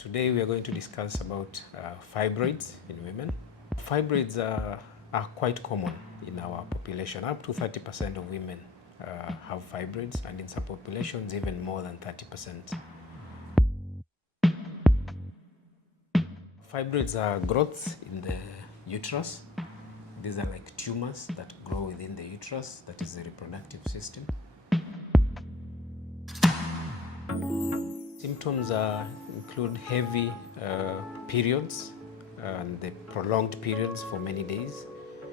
Today we are going to discuss about fibroids in women. Fibroids are quite common in our population. Up to 30% of women have fibroids, and in some populations even more than 30%. Fibroids are growths in the uterus. These are like tumors that grow within the uterus, that is the reproductive system. Symptoms include heavy periods and the prolonged periods for many days.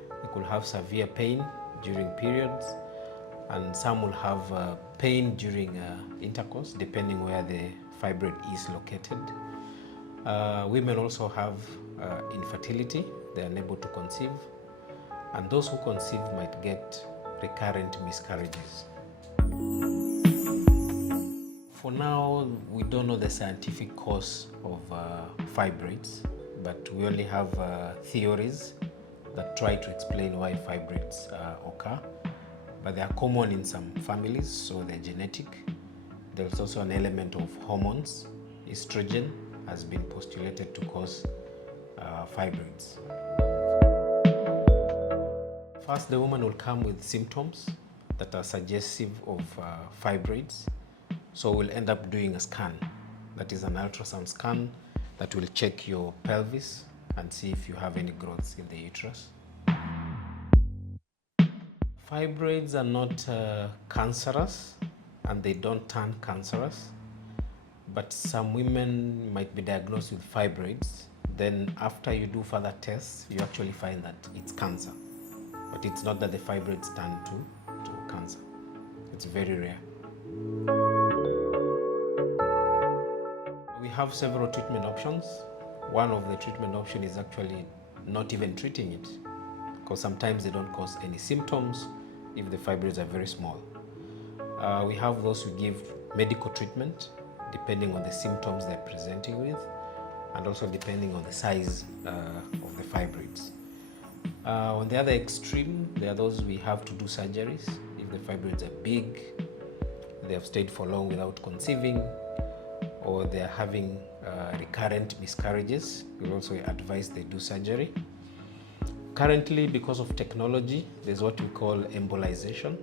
They could have severe pain during periods, and some will have pain during intercourse, depending where the fibroid is located. Women also have infertility. They are unable to conceive, and those who conceive might get recurrent miscarriages. For now, we don't know the scientific cause of fibroids, but we only have theories that try to explain why fibroids occur. But they are common in some families, so they're genetic. There's also an element of hormones. Estrogen has been postulated to cause fibroids. First, the woman will come with symptoms that are suggestive of fibroids. So we'll end up doing a scan, that is an ultrasound scan that will check your pelvis and see if you have any growths in the uterus. Fibroids are not cancerous, and they don't turn cancerous, but some women might be diagnosed with fibroids. Then after you do further tests, you actually find that it's cancer. But it's not that the fibroids turn to cancer. It's very rare. We have several treatment options. One of the treatment options is actually not even treating it, because sometimes they don't cause any symptoms if the fibroids are very small. We have those who give medical treatment depending on the symptoms they're presenting with, and also depending on the size of the fibroids. On the other extreme, there are those we have to do surgeries. If the fibroids are big, they have stayed for long without conceiving, or they are having recurrent miscarriages, we'll also advise they do surgery. Currently, because of technology, there's what we call embolization.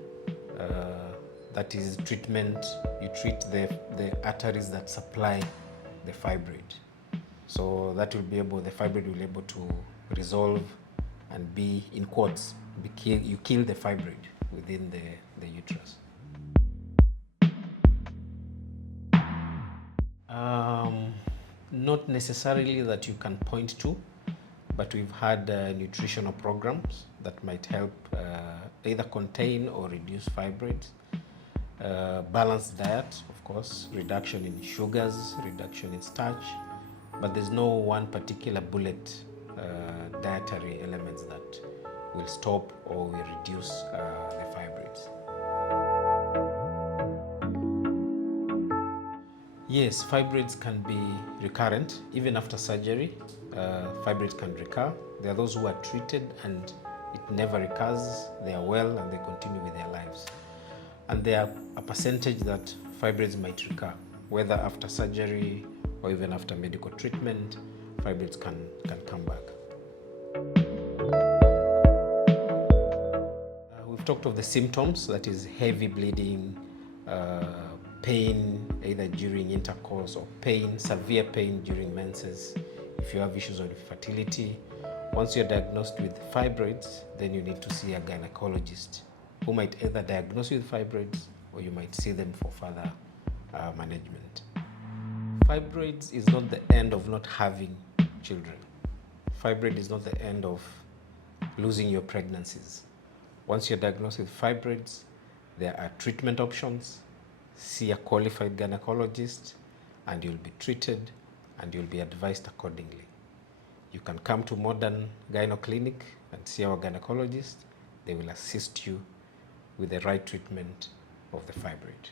That is treatment. You treat the arteries that supply the fibroid. So that will be able, the fibroid will be able to resolve and be, in quotes, you kill the fibroid within the uterus. Not necessarily that you can point to, but we've had nutritional programs that might help either contain or reduce fibroids. Balanced diet, of course, reduction in sugars, reduction in starch, but there's no one particular bullet dietary elements that will stop or will reduce the fibroids. Yes, fibroids can be recurrent. Even after surgery, fibroids can recur. There are those who are treated and it never recurs. They are well and they continue with their lives. And there are a percentage that fibroids might recur, whether after surgery or even after medical treatment, fibroids can come back. We've talked of the symptoms, that is heavy bleeding, pain either during intercourse, or severe pain during menses. If you have issues of fertility, once you're diagnosed with fibroids, then you need to see a gynecologist who might either diagnose you with fibroids or you might see them for further management. Fibroids is not the end of not having children. Fibroid is not the end of losing your pregnancies. Once you're diagnosed with fibroids, there are treatment options. See a qualified gynecologist and you'll be treated and you'll be advised accordingly. You can come to Modern Gyno Clinic and see our gynecologist. They will assist you with the right treatment of the fibroid.